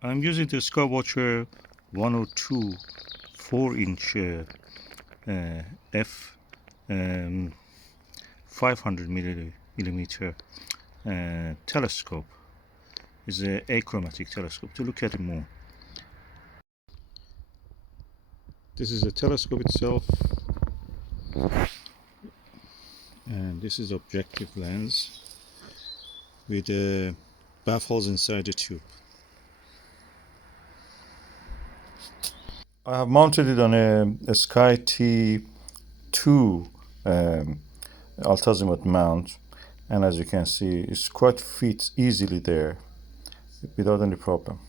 I'm using the Skywatcher 102 4-inch f 500 millimeter telescope. It's an achromatic telescope to look at the moon. This is the telescope itself, and this is the objective lens with baffles inside the tube. I have mounted it on a SkyTee-2 Alt Azimuth mount, and as you can see, it's quite fits easily there without any problem.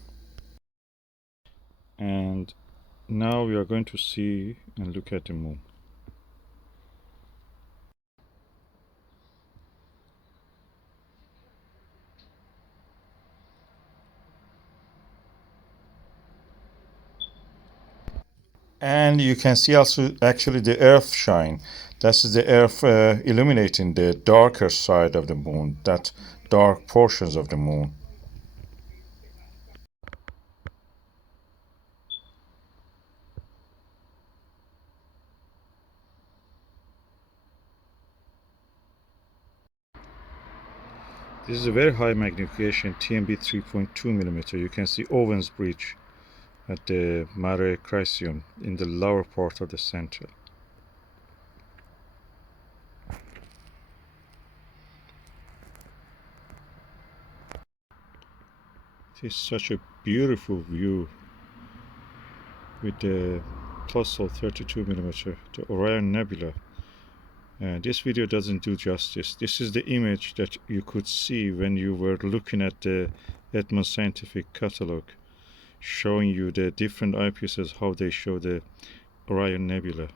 And now we are going to see and look at the moon. And you can see also actually the earth shine. That's the earth illuminating the darker side of the moon, that dark portions of the moon. This is a very high magnification TMB 3.2 millimeter. You can see Owen's bridge at the Mare Crisium in the lower part of the center. It is such a beautiful view with the Plössl 32 millimeter, the Orion Nebula. This video doesn't do justice. This is the image that you could see when you were looking at the Edmund Scientific catalog, showing you the different eyepieces, how they show the Orion Nebula.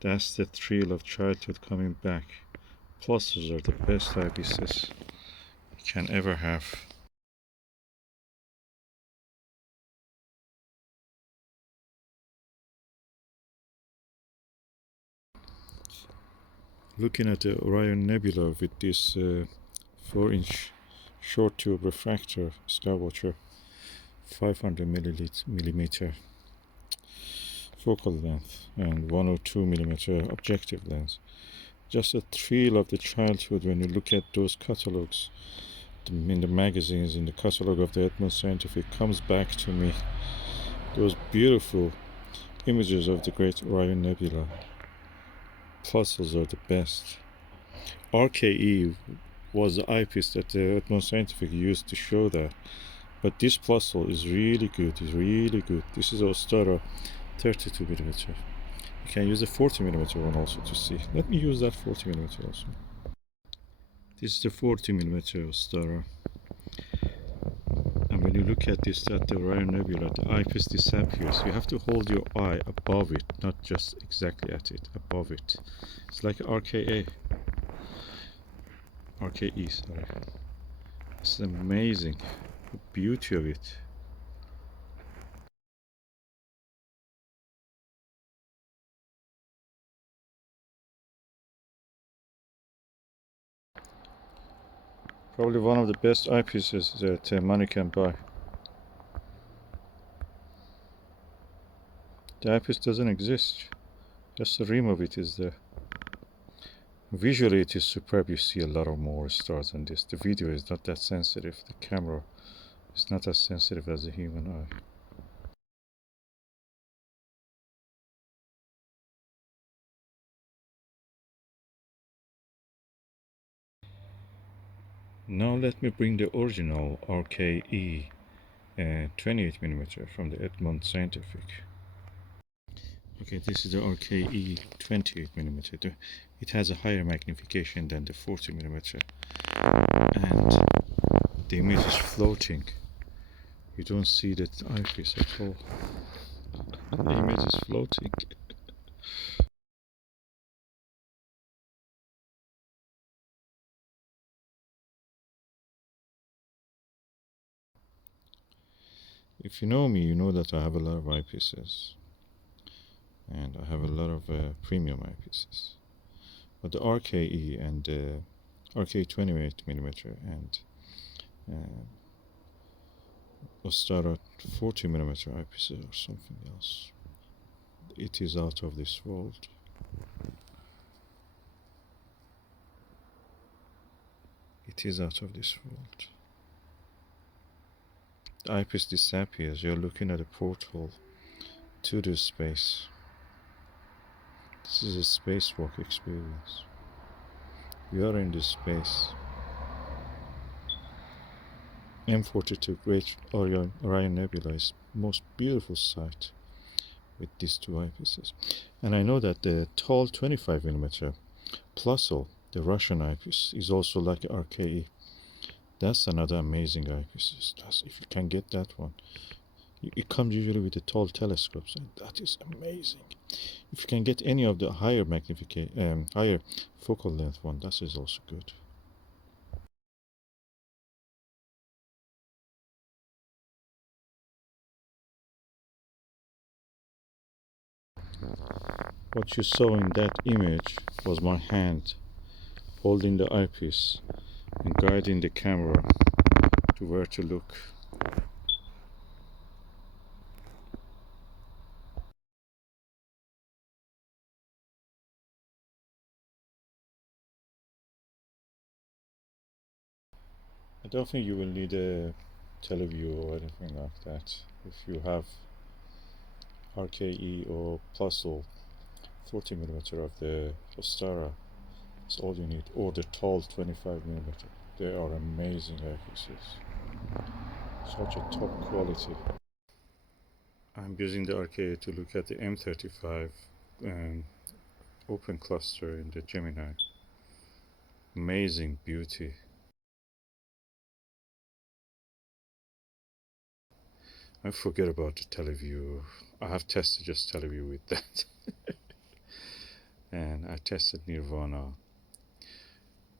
That's the thrill of childhood coming back. Plössls are the best eyepieces you can ever have. Looking at the Orion Nebula with this 4-inch short tube refractor Skywatcher 500 millimeter focal length and 102 millimeter objective lens. Just a thrill of the childhood when you look at those catalogs in the magazines, in the catalog of the Edmund Scientific, comes back to me. Those beautiful images of the great Orion Nebula. Plössls are the best. RKE was the eyepiece that the Edmund Scientific used to show that. But this Plössl is really good, This is Ostara 32mm. You can use the 40mm one also to see. Let me use that 40mm also. This is the 40mm Ostara. And when you look at this, at the Orion Nebula, the eyepiece disappears. You have to hold your eye above it, not just exactly at it, above it. It's like RKE, sorry. It's amazing, the beauty of it. Probably one of the best eyepieces that money can buy. The eyepiece doesn't exist, just the rim of it is there. Visually it is superb, you see a lot of more stars than this. The video is not that sensitive, the camera is not as sensitive as the human eye. Now let me bring the original RKE 28mm from the Edmund Scientific. Okay, this is the RKE 28mm. It has a higher magnification than the 40mm, and the image is floating. You don't see the eyepiece at all. The image is floating. If you know me, you know that I have a lot of eyepieces. and I have a lot of premium eyepieces. But the RKE and the RKE 28mm and Ostara 40mm eyepieces or something else. It is out of this world. It is out of this world. The eyepiece disappears. You're looking at a porthole to the space. This is a spacewalk experience. We are in this space. M42 Great Orion Nebula is the most beautiful sight with these two eyepieces. And I know that the tall 25mm Plössl, the Russian eyepiece, is also like RKE. That's another amazing eyepiece. If you can get that one. It comes usually with the tall telescopes, and that is amazing. If you can get any of the higher higher focal length one, that is also good. What you saw in that image was my hand holding the eyepiece and guiding the camera to where to look. I don't think you will need a teleview or anything like that if you have RKE or Plössl 40mm of the Ostara. That's all you need, or the tall 25mm. They are amazing eyepieces. Such a top quality. I'm using the RKE to look at the M35 open cluster in the Gemini. Amazing beauty. I forget about the teleview. I have tested just teleview with that. And I tested Nirvana.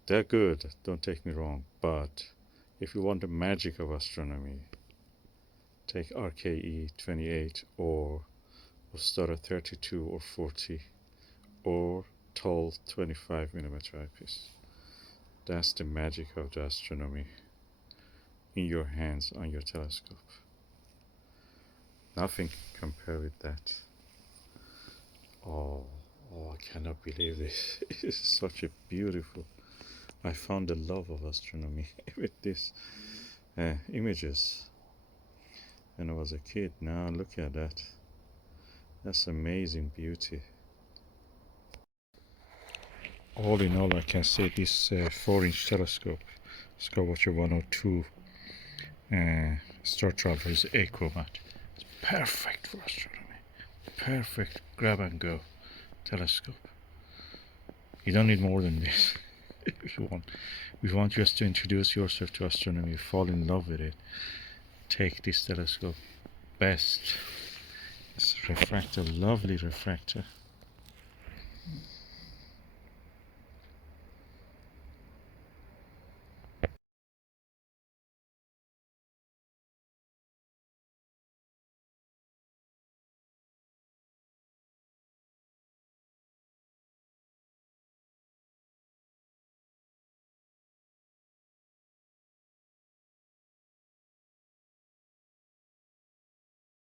They're good, don't take me wrong, but if you want the magic of astronomy, take RKE 28 or Ostara 32 or 40 or tall 25mm eyepiece. That's the magic of the astronomy in your hands on your telescope. Nothing can compare with that. Oh, I cannot believe this. It's such a beautiful. I found the love of astronomy with these images when I was a kid. Now look at that. That's amazing beauty. All in all, I can say this 4-inch telescope, Skywatcher 102 Startravel, is Achromatic. It's perfect for astronomy. Perfect grab and go telescope. You don't need more than this. If you want just to introduce yourself to astronomy, fall in love with it, take this telescope. Best. It's a refractor, lovely refractor.